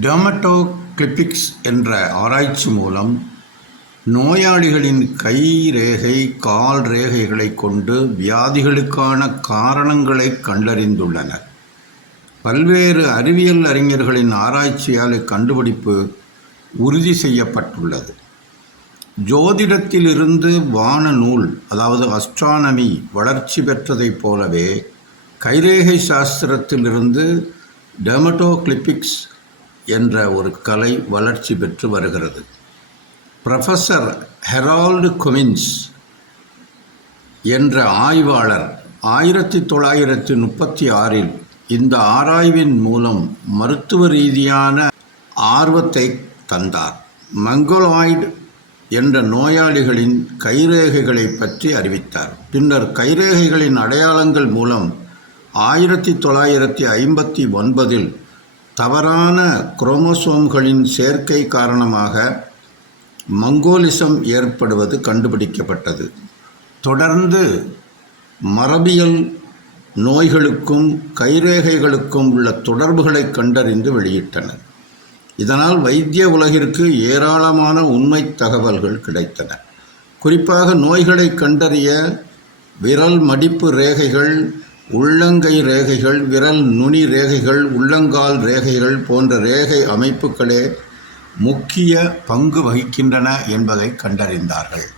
டெர்மட்டோகிளிபிக்ஸ் என்ற ஆராய்ச்சி மூலம் நோயாளிகளின் கை ரேகை, கால் ரேகைகளைக் கொண்டு வியாதிகளுக்கான காரணங்களைக் கண்டறிந்துள்ளனர். பல்வேறு அறிவியல் அறிஞர்களின் ஆராய்ச்சியால் இக்கண்டுபிடிப்பு உறுதி செய்யப்பட்டுள்ளது. ஜோதிடத்திலிருந்து வானநூல் அதாவது அஸ்ட்ரானமி வளர்ச்சி பெற்றதைப் போலவே கைரேகை சாஸ்திரத்திலிருந்து டெர்மட்டோகிளிபிக்ஸ் என்ற ஒரு கலை வளர்ச்சி பெற்று வருகிறது. ப்ரொஃபஸர் ஹெரால்டு குமின்ஸ் என்ற ஆய்வாளர் 1936இல் இந்த ஆராய்வின் மூலம் மருத்துவ ரீதியான ஆர்வத்தை தந்தார். மங்கோலாய்டு என்ற நோயாளிகளின் கைரேகைகளை பற்றி அறிவித்தார். பின்னர் கைரேகைகளின் அடையாளங்கள் மூலம் 1959இல் தவறான குரோமோசோம்களின் சேர்க்கை காரணமாக மங்கோலிசம் ஏற்படுவது கண்டுபிடிக்கப்பட்டது. தொடர்ந்து மரபியல் நோய்களுக்கும் கைரேகைகளுக்கும் உள்ள தொடர்புகளை கண்டறிந்து வெளியிட்டனர். இதனால் வைத்திய உலகிற்கு ஏராளமான உண்மை தகவல்கள் கிடைத்தன. குறிப்பாக நோய்களை கண்டறிய விரல் மடிப்பு ரேகைகள், உள்ளங்கை ரேகைகள், விரல் நுனி ரேகைகள், உள்ளங்கால் ரேகைகள் போன்ற ரேகை அமைப்புகளே முக்கிய பங்கு வகிக்கின்றன என்பதை கண்டறிந்தார்கள்.